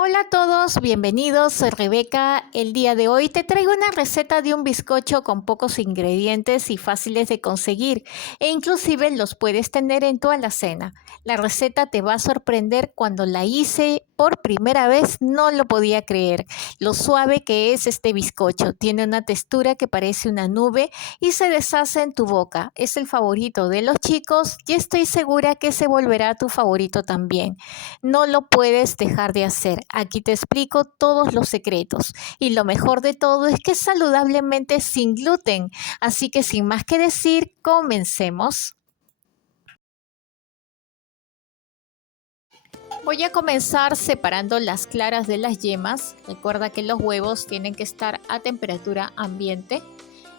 Hola a todos, bienvenidos, soy Rebeca. El día de hoy te traigo una receta de un bizcocho con pocos ingredientes y fáciles de conseguir e inclusive los puedes tener en tu alacena. La receta te va a sorprender. Cuando la hice por primera vez no lo podía creer. Lo suave que es este bizcocho, tiene una textura que parece una nube y se deshace en tu boca. Es el favorito de los chicos y estoy segura que se volverá tu favorito también. No lo puedes dejar de hacer. Aquí te explico todos los secretos. Y lo mejor de todo es que es saludablemente sin gluten. Así que sin más que decir, comencemos. Voy a comenzar separando las claras de las yemas. Recuerda que los huevos tienen que estar a temperatura ambiente.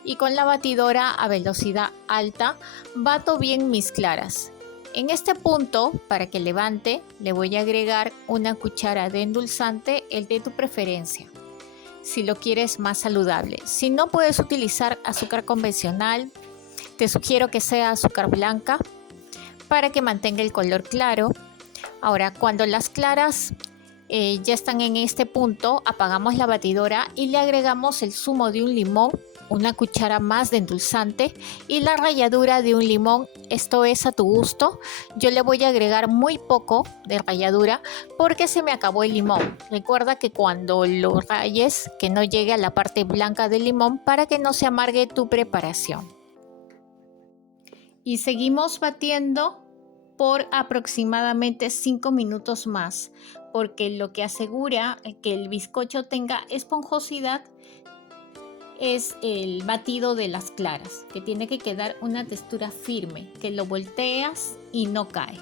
Y con la batidora a velocidad alta bato bien mis claras. En este punto, para que levante, le voy a agregar una cuchara de endulzante, el de tu preferencia, si lo quieres más saludable. Si no, puedes utilizar azúcar convencional. Te sugiero que sea azúcar blanca para que mantenga el color claro. Ahora, cuando las claras ya están en este punto, apagamos la batidora y le agregamos el zumo de un limón, una cuchara más de endulzante y la ralladura de un limón. Esto es a tu gusto. Yo le voy a agregar muy poco de ralladura porque se me acabó el limón. Recuerda que cuando lo rayes, que no llegue a la parte blanca del limón para que no se amargue tu preparación. Y seguimos batiendo por aproximadamente 5 minutos más, porque lo que asegura que el bizcocho tenga esponjosidad es el batido de las claras, que tiene que quedar una textura firme, que lo volteas y no cae.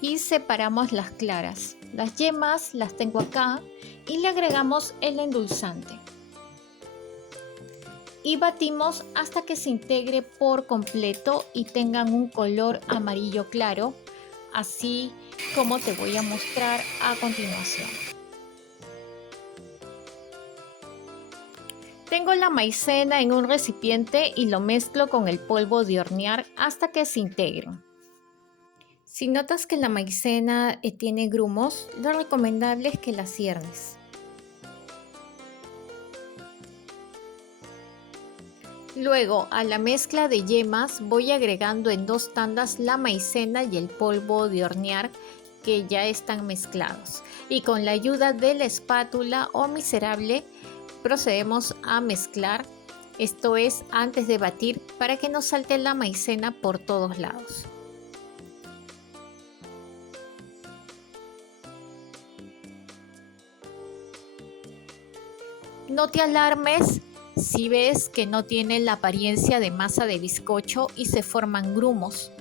Y separamos las claras. Las yemas las tengo acá y le agregamos el endulzante. Y batimos hasta que se integre por completo y tengan un color amarillo claro, así como te voy a mostrar a continuación. Tengo la maicena en un recipiente y lo mezclo con el polvo de hornear hasta que se integren. Si notas que la maicena tiene grumos, lo recomendable es que la ciernes. Luego, a la mezcla de yemas voy agregando en 2 tandas la maicena y el polvo de hornear que ya están mezclados. Y con la ayuda de la espátula o miserable procedemos a mezclar. Esto es antes de batir para que no salte la maicena por todos lados. No te alarmes si ves que no tiene la apariencia de masa de bizcocho y se forman grumos.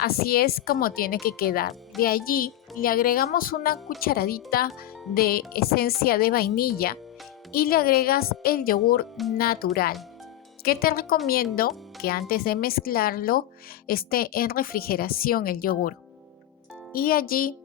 Así es como tiene que quedar. De allí le agregamos una cucharadita de esencia de vainilla y le agregas el yogur natural, que te recomiendo que antes de mezclarlo esté en refrigeración el yogur. Y allí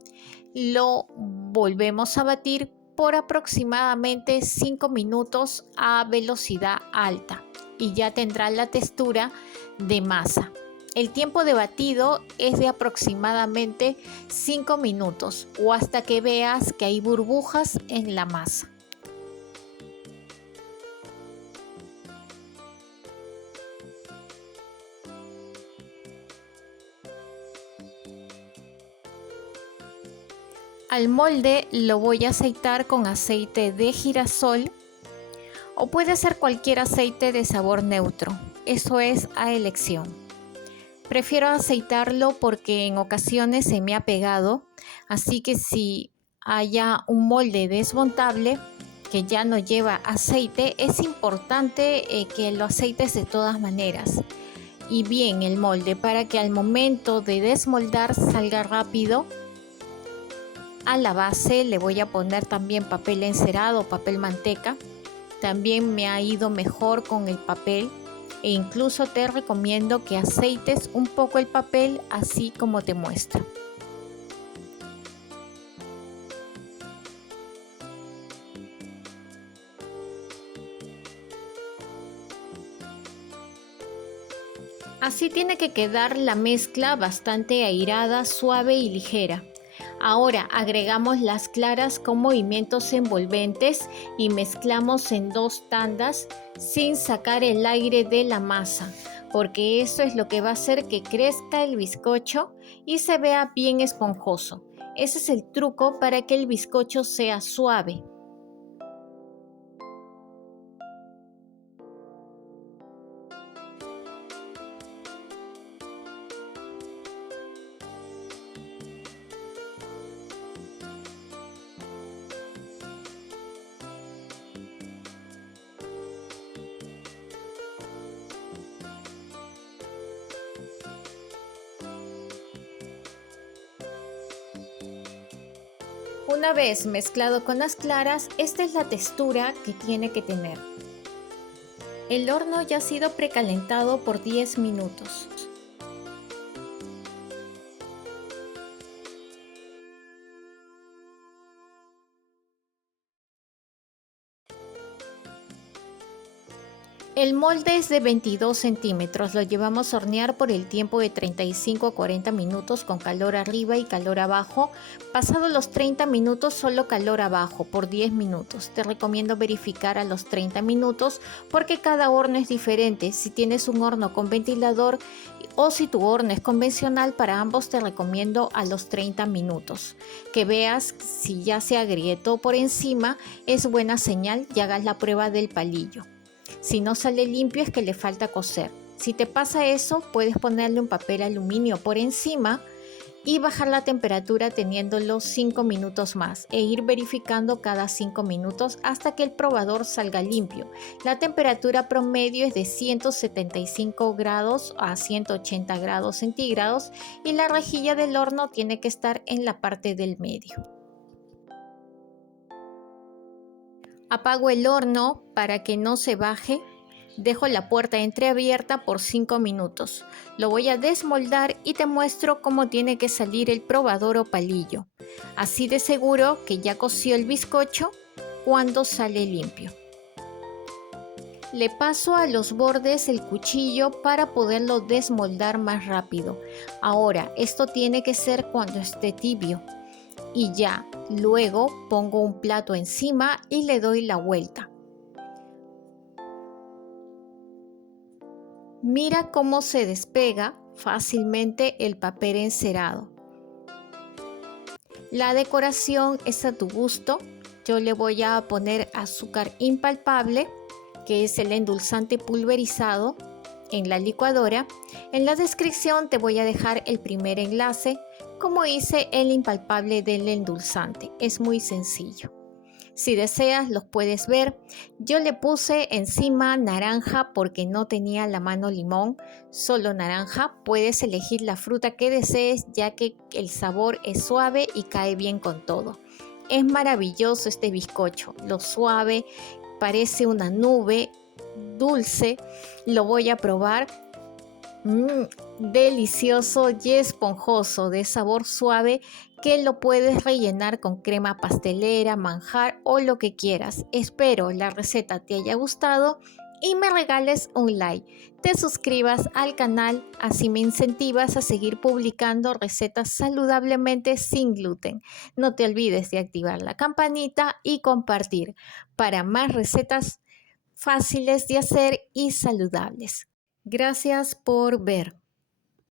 lo volvemos a batir por aproximadamente 5 minutos a velocidad alta y ya tendrá la textura de masa. El tiempo de batido es de aproximadamente 5 minutos o hasta que veas que hay burbujas en la masa. Al molde lo voy a aceitar con aceite de girasol o puede ser cualquier aceite de sabor neutro. Eso es a elección. Prefiero aceitarlo porque en ocasiones se me ha pegado, así que si haya un molde desmontable que ya no lleva aceite, es importante que lo aceites de todas maneras y bien el molde para que al momento de desmoldar salga rápido. A la base le voy a poner también papel encerado, papel manteca. También me ha ido mejor con el papel e incluso te recomiendo que aceites un poco el papel así como te muestro. Así tiene que quedar la mezcla bastante airada, suave y ligera. Ahora agregamos las claras con movimientos envolventes y mezclamos en 2 tandas sin sacar el aire de la masa, porque eso es lo que va a hacer que crezca el bizcocho y se vea bien esponjoso. Ese es el truco para que el bizcocho sea suave. Una vez mezclado con las claras, esta es la textura que tiene que tener. El horno ya ha sido precalentado por 10 minutos. El molde es de 22 centímetros, lo llevamos a hornear por el tiempo de 35 a 40 minutos con calor arriba y calor abajo. Pasado los 30 minutos, solo calor abajo por 10 minutos. Te recomiendo verificar a los 30 minutos porque cada horno es diferente. Si tienes un horno con ventilador o si tu horno es convencional, para ambos te recomiendo a los 30 minutos. Que veas si ya se agrietó por encima, es buena señal y hagas la prueba del palillo. Si no sale limpio es que le falta cocer. Si te pasa eso, puedes ponerle un papel aluminio por encima y bajar la temperatura teniéndolo 5 minutos más e ir verificando cada 5 minutos hasta que el probador salga limpio. La temperatura promedio es de 175 grados a 180 grados centígrados y la rejilla del horno tiene que estar en la parte del medio. Apago el horno para que no se baje. Dejo la puerta entreabierta por 5 minutos. Lo voy a desmoldar y te muestro cómo tiene que salir el probador o palillo. Así de seguro que ya coció el bizcocho cuando sale limpio. Le paso a los bordes el cuchillo para poderlo desmoldar más rápido. Ahora, esto tiene que ser cuando esté tibio. Y ya, luego pongo un plato encima y le doy la vuelta. Mira cómo se despega fácilmente el papel encerado. La decoración es a tu gusto. Yo le voy a poner azúcar impalpable, que es el endulzante pulverizado, en la licuadora. En la descripción te voy a dejar el primer enlace, como hice el impalpable del endulzante. Es muy sencillo. Si deseas, los puedes ver. Yo le puse encima naranja porque no tenía a la mano limón, solo naranja. Puedes elegir la fruta que desees, ya que el sabor es suave y cae bien con todo. Es maravilloso este bizcocho, lo suave, parece una nube, dulce. Lo voy a probar. Delicioso y esponjoso, de sabor suave, que lo puedes rellenar con crema pastelera, manjar o lo que quieras. Espero la receta te haya gustado y me regales un like. Te suscribas al canal, así me incentivas a seguir publicando recetas saludablemente sin gluten. No te olvides de activar la campanita y compartir para más recetas fáciles de hacer y saludables. Gracias por ver.